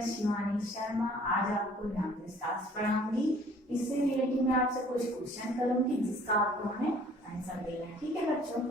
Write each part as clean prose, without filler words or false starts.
मैं शिवानी शर्मा आज आपको लैंग्वेज क्लास पढ़ाऊंगी। इससे रिलेटेड मैं आपसे कुछ क्वेश्चन करूंगी जिसका आपको हमें आंसर देना है। ठीक है बच्चों।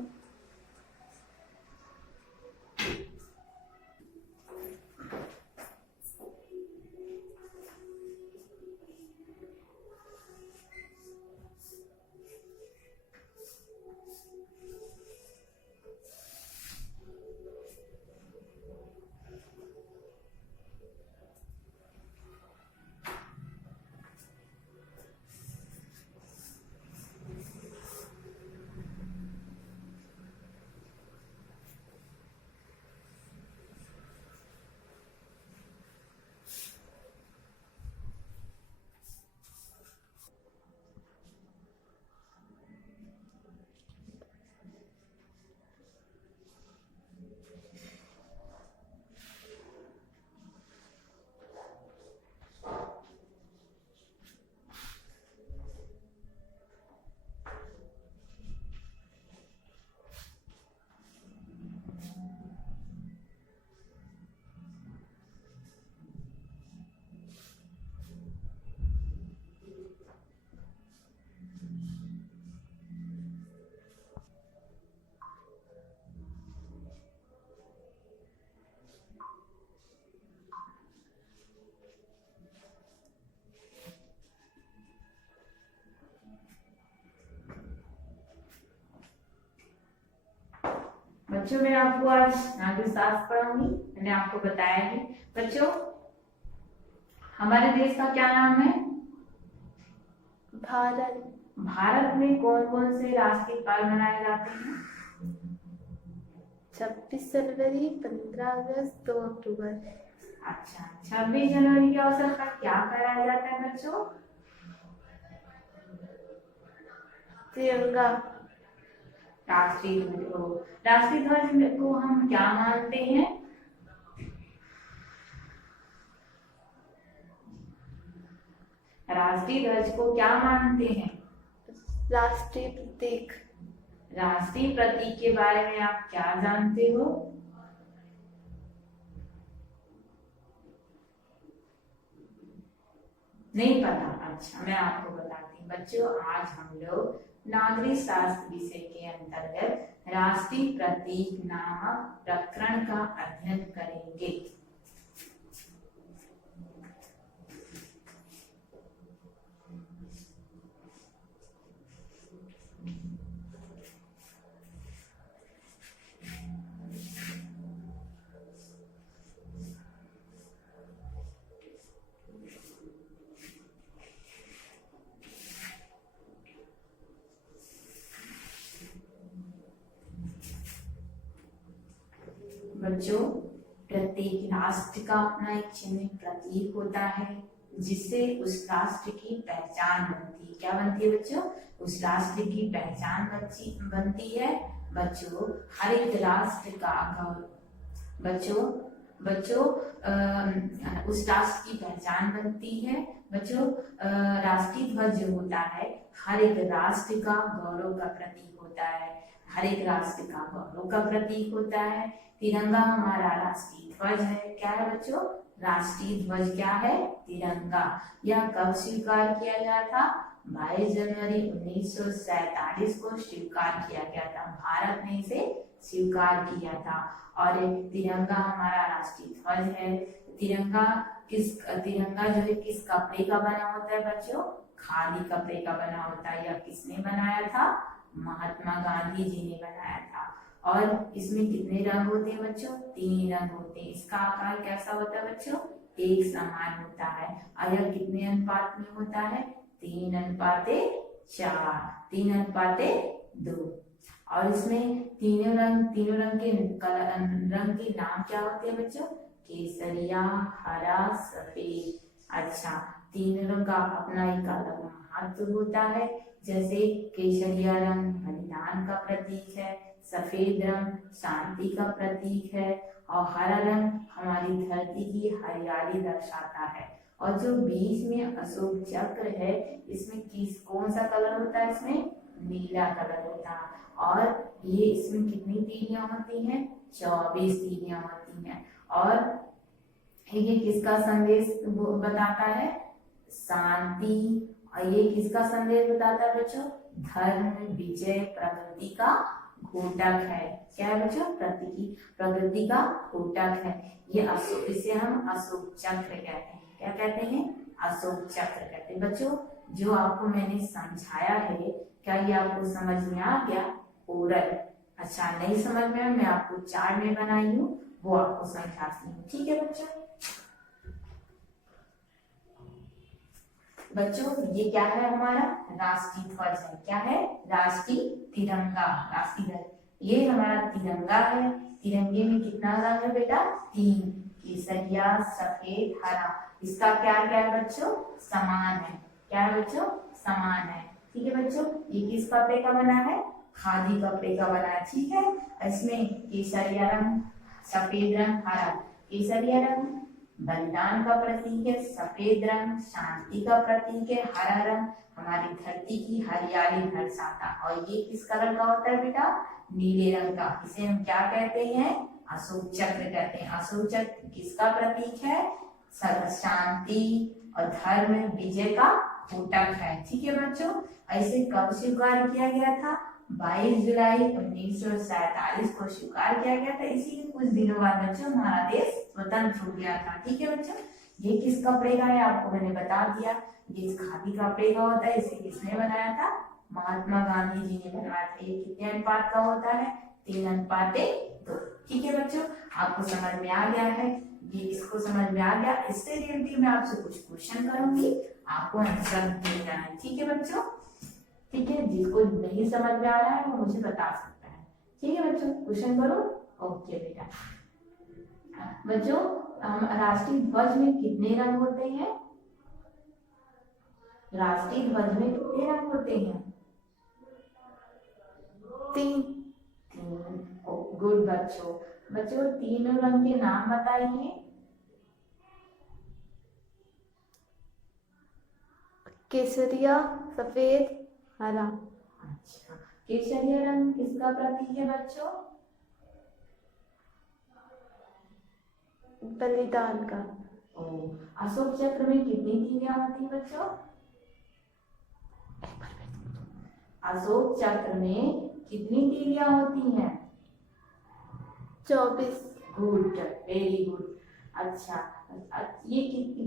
बच्चों मैं आपको आज लैंग्वेज क्लास पढ़ाऊंगी। मैंने आपको बताया है बच्चों, हमारे देश का क्या नाम है? भारत। भारत में कौन कौन से राष्ट्रीय पर्व मनाए जाते हैं? 26 जनवरी, 15 अगस्त, 2 अक्टूबर। अच्छा, 26 जनवरी के अवसर पर क्या कराया जाता है बच्चों? तिरंगा। राष्ट्रीय ध्वज को हम क्या मानते हैं? राष्ट्रीय ध्वज को क्या मानते हैं? राष्ट्रीय प्रतीक। राष्ट्रीय प्रतीक के बारे में आप क्या जानते हो? नहीं पता? अच्छा, मैं आपको बताती हूँ बच्चों। आज हम लोग नागरिक शास्त्र विषय के अंतर्गत राष्ट्रीय प्रतीक नामक प्रकरण का अध्ययन करेंगे। बच्चों, प्रत्येक राष्ट्र का अपना एक चिन्ह प्रतीक होता है जिससे उस राष्ट्र की पहचान बनती है। क्या बनती है बच्चों? उस राष्ट्र की पहचान बनती है। बच्चों, हर एक राष्ट्र का बच्चों उस राष्ट्र की पहचान बनती है। बच्चों, राष्ट्रीय ध्वज जो होता है हर एक राष्ट्र का गौरव का प्रतीक होता है। हर एक राष्ट्र का गौरव का प्रतीक होता है। तिरंगा हमारा राष्ट्रीय ध्वज है। क्या है बच्चों? राष्ट्रीय ध्वज क्या है? तिरंगा। यह कब स्वीकार किया गया था? 22 जनवरी 1947 को स्वीकार किया गया था। भारत ने इसे स्वीकार किया था। और तिरंगा हमारा राष्ट्रीय ध्वज है। तिरंगा जो है किस कपड़े का बना होता है बच्चों? खादी कपड़े का बना होता है। यह किसने बनाया था? महात्मा गांधी जी ने बनाया था। और इसमें कितने रंग होते हैं बच्चों? 3 रंग होते हैं। इसका आकार कैसा होता है बच्चों? एक समान होता है। और यह कितने अनुपात में होता है? 3:4, 3:2। और इसमें तीनों रंग के नाम क्या होते हैं बच्चों? केसरिया, हरा, सफेद। अच्छा, तीनों रंग का अपना एक अलग महत्व होता है। जैसे केसरिया रंग बलिदान का प्रतीक है, सफेद रंग शांति का प्रतीक है और हरा रंग हमारी धरती की हरियाली दर्शाता है। और जो बीच में अशोक चक्र है इसमें कौन सा कलर होता है? इसमें नीला कलर होता है। और ये इसमें कितनी तीलियां होती हैं? 24 तीलियां होती हैं। और ये किसका संदेश बताता है? शांति। और ये किसका संदेश बताता है बच्चों? धर्म, विजय, प्रगति का घोटक है। क्या है बच्चों? प्रगति का घोटक है। ये अशोक, इसे हम अशोक चक्र कहते हैं। क्या कहते हैं? अशोक चक्र कहते हैं। बच्चों जो आपको मैंने समझाया है, क्या ये आपको समझ में आ गया? ओरल। अच्छा नहीं समझ में आया, मैं आपको चार्ट में बनाई हूँ, वो आपको समझाती हूँ। ठीक है बच्चों? बच्चों ये क्या है? हमारा राष्ट्रीय ध्वज है। क्या है? राष्ट्रीय तिरंगा, राष्ट्रीय ध्वज। ये हमारा तिरंगा है। तिरंगे में कितना रंग है बेटा? 3, केसरिया, सफेद, हरा। इसका क्या क्या है बच्चों? समान है। क्या है बच्चों? समान है। ठीक है बच्चों? ये किस कपड़े का बना है? खादी कपड़े का बना है। ठीक है? इसमें केसरिया रंग, सफेद रंग, हरा। केसरिया रंग बलिदान का प्रतीक है, सफेद रंग शांति का प्रतीक है, हरा रंग हमारी धरती की हरियाली दर्शाता। और ये किस कलर का होता है बेटा? नीले रंग का। इसे हम क्या कहते हैं? अशोक चक्र कहते हैं। अशोक चक्र किसका प्रतीक है? शांति और धर्म, विजय का घोटक है। ठीक है बच्चों? ऐसे कब स्वीकार किया गया था? 22 जुलाई 1947 को स्वीकार किया गया था। इसी के कुछ दिनों बाद बच्चों हमारा देश स्वतंत्र हो गया था। ठीक है बच्चों? ये किस कपड़े का है आपको मैंने बता दिया। ये खादी कपड़े का होता है। इसे किसने बनाया था? महात्मा गांधी जी ने बनाया था। ये कितने अनुपात का होता है? 3:2। ठीक है बच्चों? आपको समझ में आ गया है? ये इसको समझ में आ गया। इससे रिलेटेड मैं आपसे कुछ क्वेश्चन करूंगी, आपको आंसर देना है। ठीक है बच्चों? ठीक है? जिसको नहीं समझ में आ रहा है वो मुझे बता सकता है। ठीक है बच्चों? क्वेश्चन करो। ओके बेटा। बच्चों राष्ट्रीय ध्वज में कितने रंग होते हैं? राष्ट्रीय ध्वज में कितने रंग होते हैं? 3। 3। गुड बच्चों। बच्चों तीनों रंग के नाम बताइए। केसरिया, सफेद, हरा। अच्छा, केसरिया रंग किसका प्रतीक है बच्चों? बलिदान का। अशोक चक्र में कितनी तीलियां होती हैं बच्चों? अशोक चक्र में कितनी तीलियां होती हैं? 24। Good, very good. अच्छा ये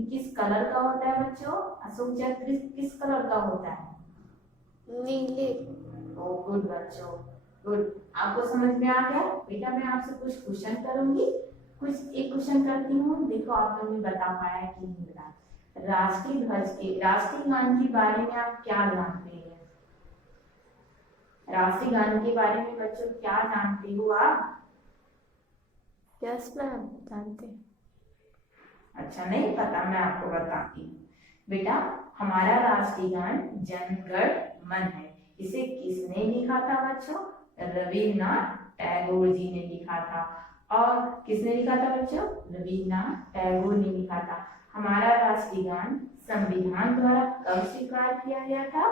किस कलर का होता है बच्चों? अशोक चक्र किस कलर का होता है? नीले। ओ गुड बच्चों, गुड। आपको समझ में आ गया बेटा? मैं आपसे कुछ क्वेश्चन करूंगी, कुछ एक क्वेश्चन करती हूँ, देखो आप लोग बता पाया कि नहीं बता। राष्ट्रीय ध्वज के, राष्ट्रीय गान के बारे में आप क्या जानते हैं? राष्ट्रीय गान के बारे में बच्चों क्या जानते हो आप? यस मैम, जानते हैं। अच्छा नहीं पता, मैं आपको बताती हूँ बेटा। हमारा राष्ट्रीय गान जन गण मन है। इसे किसने लिखा था बच्चों? रविन्द्रनाथ टैगोर जी ने लिखा था। और किसने लिखा था बच्चों? रविन्द्रनाथ टैगोर ने लिखा था। हमारा राष्ट्रीय गान संविधान द्वारा कब स्वीकार किया गया था?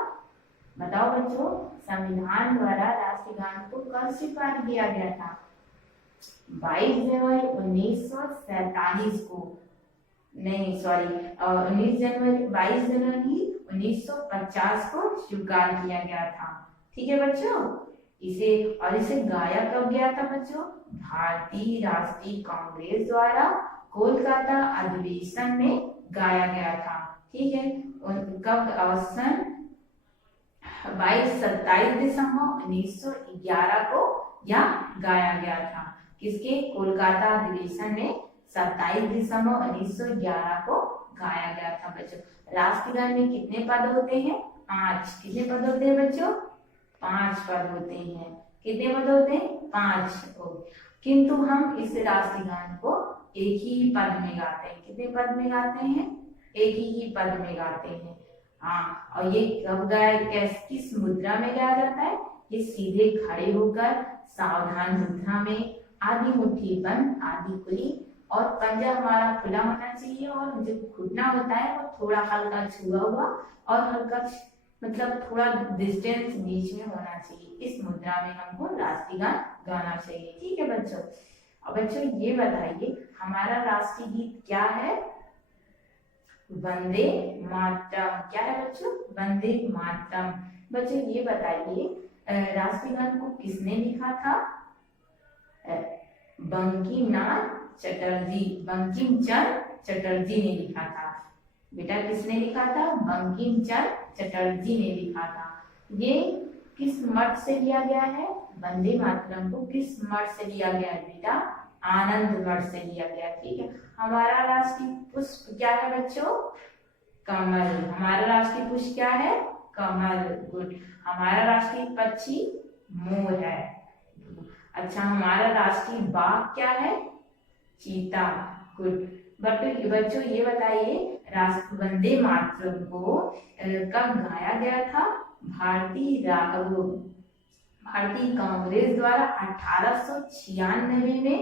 बताओ बच्चों, संविधान द्वारा राष्ट्रीय गान को कब स्वीकार किया गया था? 22 जनवरी 1947 को, नहीं सॉरी 22 जनवरी 1950 को स्वीकार किया गया था। ठीक है बच्चों? इसे गाया कब गया था बच्चों? भारतीय राष्ट्रीय कांग्रेस द्वारा कोलकाता अधिवेशन में गाया गया था। ठीक है? कब? सन 27 दिसंबर 1911 को यह गाया गया था। किसके? कोलकाता अधिवेशन में 27 दिसंबर 1911 को गाया गया था बच्चों। राष्ट्रीय गान में कितने पद होते हैं? 5। कितने पद होते हैं बच्चों? 5 पद होते हैं। कितने पद होते हैं? 5। किंतु हम इस राष्ट्रीय गान को एक ही पद में गाते हैं। कितने पद में गाते हैं? एक ही पद में गाते हैं। हाँ, और ये कब गाया, किस मुद्रा में गाया जाता है? ये सीधे खड़े होकर सावधान मुद्रा में, आधी मुट्ठी बंद, आधी खुली, और पंजा हमारा खुला होना चाहिए, और जो घुटना होता है वो थोड़ा हल्का छुआ हुआ और हल्का मतलब थोड़ा डिस्टेंस बीच में होना चाहिए। इस मुद्रा में हमको राष्ट्रीय गान गाना चाहिए। ठीक है बच्चों? और बच्चों ये बताइए हमारा राष्ट्रीय गीत क्या है? वंदे मातरम। क्या है बच्चों? वंदे मातरम। बच्चों ये बताइए राष्ट्रीय गान को किसने लिखा था? बंकिमनाथ चटर्जी, बंकिम चंद्र चटर्जी ने लिखा था। बेटा किसने लिखा था? बंकिम चंद्र चटर्जी ने लिखा था। ये किस मठ से लिया गया है? वंदे मातरम को किस मठ से लिया गया है बेटा? आनंद मठ से लिया गया। ठीक है। हमारा राष्ट्रीय पुष्प क्या है बच्चों? कमल। हमारा राष्ट्रीय पुष्प क्या है? कमल। गुड। हमारा राष्ट्रीय पक्षी मोर है। अच्छा, हमारा राष्ट्रीय बाघ क्या है? चीता। गुड। बच्चों ये बताइए राष्ट्र वंदे मातरम को कब गाया गया था? भारतीय कांग्रेस द्वारा 1896 में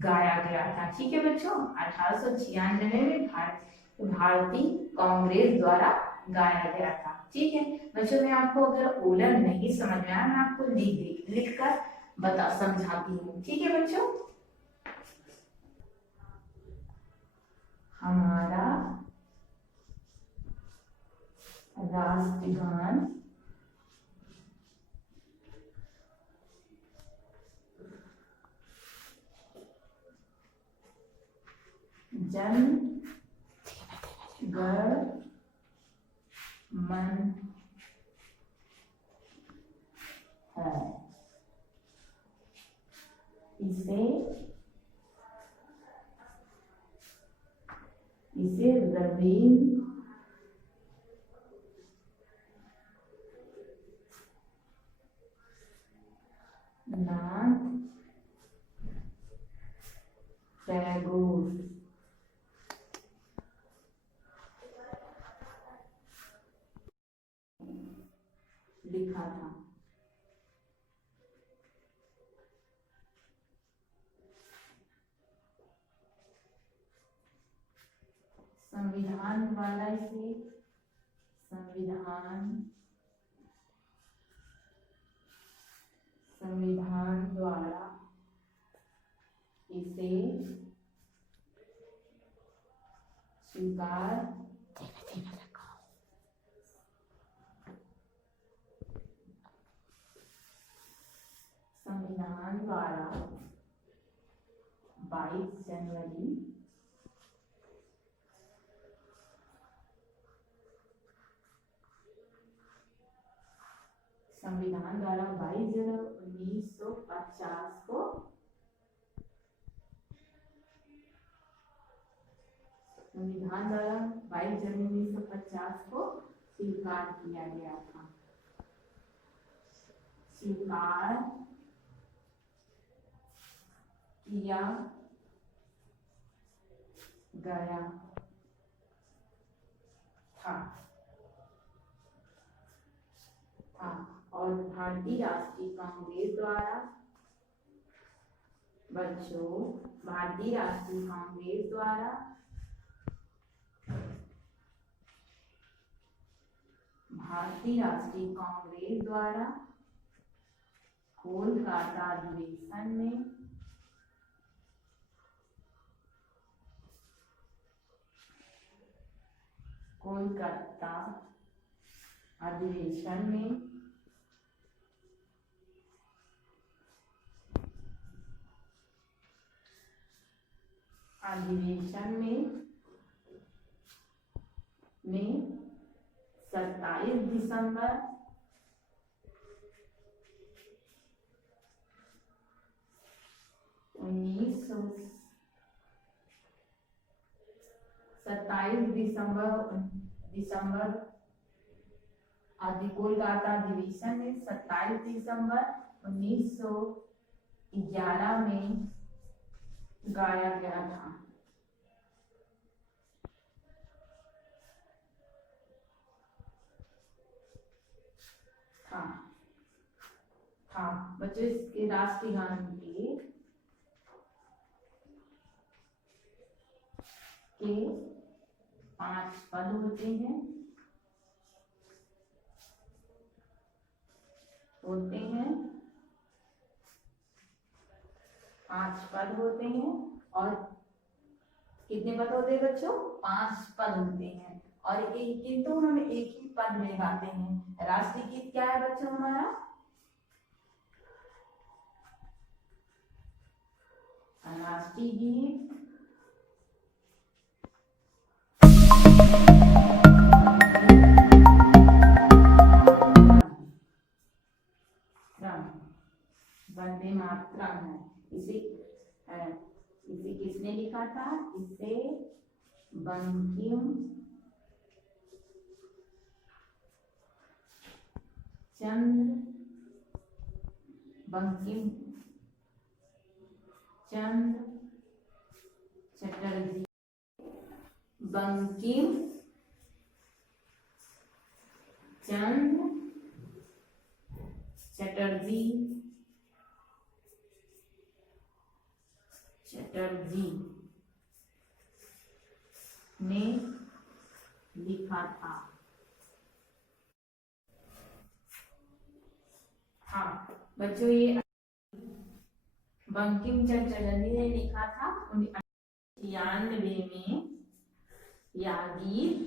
गाया गया था। ठीक है बच्चों, 1896 में भारतीय कांग्रेस द्वारा गाया गया था। ठीक है बच्चों, मैं आपको अगर ओलन नहीं समझ में आया मैं आपको लिख कर बता समझाती हूँ। ठीक है बच्चों, हमारा राष्ट्रगान जन गण मन है। इसे रवींद्रनाथ टैगोर लिखा था। संविधान द्वारा इसे संविधान द्वारा इसे स्वीकार संविधान द्वारा 22 जनवरी 1950 को संविधान द्वारा 22 जनवरी 1950 को स्वीकार किया गया था। स्वीकार किया गया था। और भारतीय राष्ट्रीय कांग्रेस द्वारा बच्चों भारतीय राष्ट्रीय कांग्रेस द्वारा कोलकाता अधिवेशन में कोलकाता अधिवेशन में अधिवेशन में 27 दिसंबर कोलकाता अधिवेशन में 27 दिसंबर 1911 में गाया गया था। बच्चों इसके राष्ट्रीय गान के 5 पद होते हैं। 5 पद होते हैं और कितने पद होते हैं बच्चों? 5 पद होते हैं और किंतु हम एक ही पद में गाते हैं। राष्ट्रीय गीत क्या है बच्चों हमारा? राष्ट्रीय गीत वंदे मातरम है। इसे किसने लिखा था? इसे बंकिम चंद्र चटर्जी। बंकिम चंद्र चटर्जी ने लिखा था। हाँ बच्चों, ये बंकिम चंद्र चटर्जी ने लिखा था। 1996 में यह गीत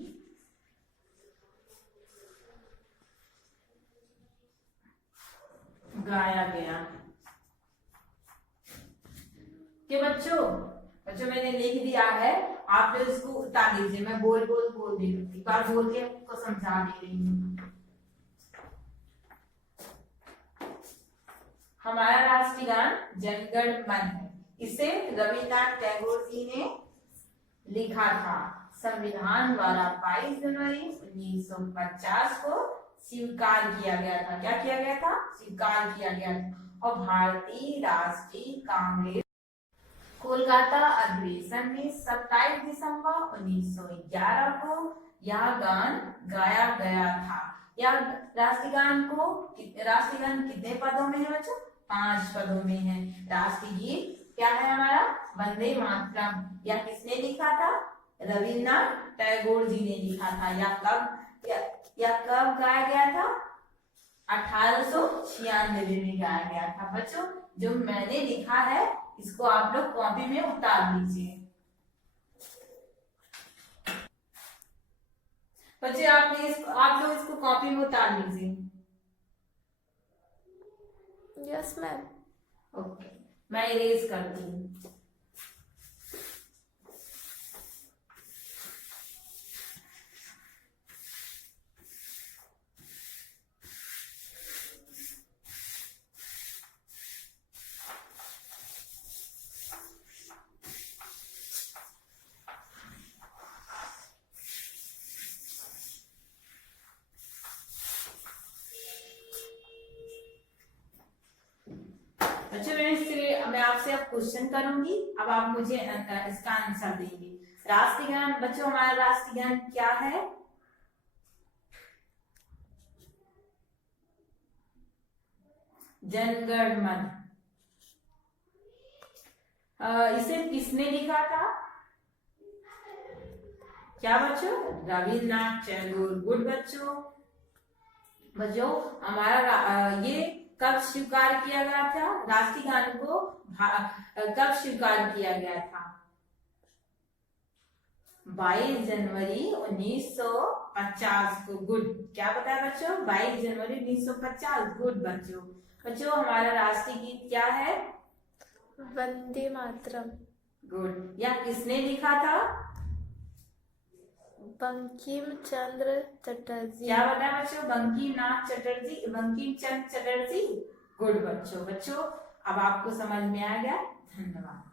गाया गया। कि बच्चों मैंने लिख दिया है, आप लोग इसको उतार लीजिए। मैं बोल दे एक बार बोल के आपको समझा दे रही हूँ। हमारा राष्ट्रीय गान जनगण मन है। इसे रविन्द्रनाथ टैगोर जी ने लिखा था। संविधान द्वारा 22 जनवरी 1950 को स्वीकार किया गया था। क्या किया गया था? स्वीकार किया गया था। और भारतीय राष्ट्रीय कांग्रेस कोलकाता अधिवेशन में 27 दिसंबर 1911 को यह गान गाया गया था। यह राष्ट्रीय गान कितने पदों में है बच्चों? 5 पदों में है। राष्ट्रीय गीत क्या है हमारा? वंदे मातरम। यह किसने लिखा था? रविन्द्रनाथ टैगोर जी ने लिखा था। यह कब गाया गया था? 1896 में गाया गया था। बच्चों, जो मैंने लिखा है इसको आप लोग कॉपी में उतार लीजिए। बच्चे आप लोग इसको कॉपी में उतार लीजिए। Yes ma'am. ओके, मैं इरेज करती हूँ। अच्छा, मैं आपसे अब क्वेश्चन करूंगी। अब आप मुझे इसका आंसर देंगे। राष्ट्रीय गान बच्चों, हमारा राष्ट्रीय गान क्या है? जनगण मन। इसे किसने लिखा था? क्या बच्चों? रविन्द्रनाथ टैगोर। गुड बच्चों, हमारा ये कब स्वीकार किया गया था? राष्ट्रीय गान को कब स्वीकार किया गया था? 22 जनवरी 1950 को। गुड। क्या बताया बच्चों? 22 जनवरी 1950। गुड बच्चों, हमारा राष्ट्रीय गीत क्या है? वंदे मातरम। गुड। यह किसने लिखा था? बंकिम चंद्र चटर्जी। क्या बताया बच्चों? बंकिम चंद्र चटर्जी। गुड बच्चों, अब आपको समझ में आ गया। धन्यवाद।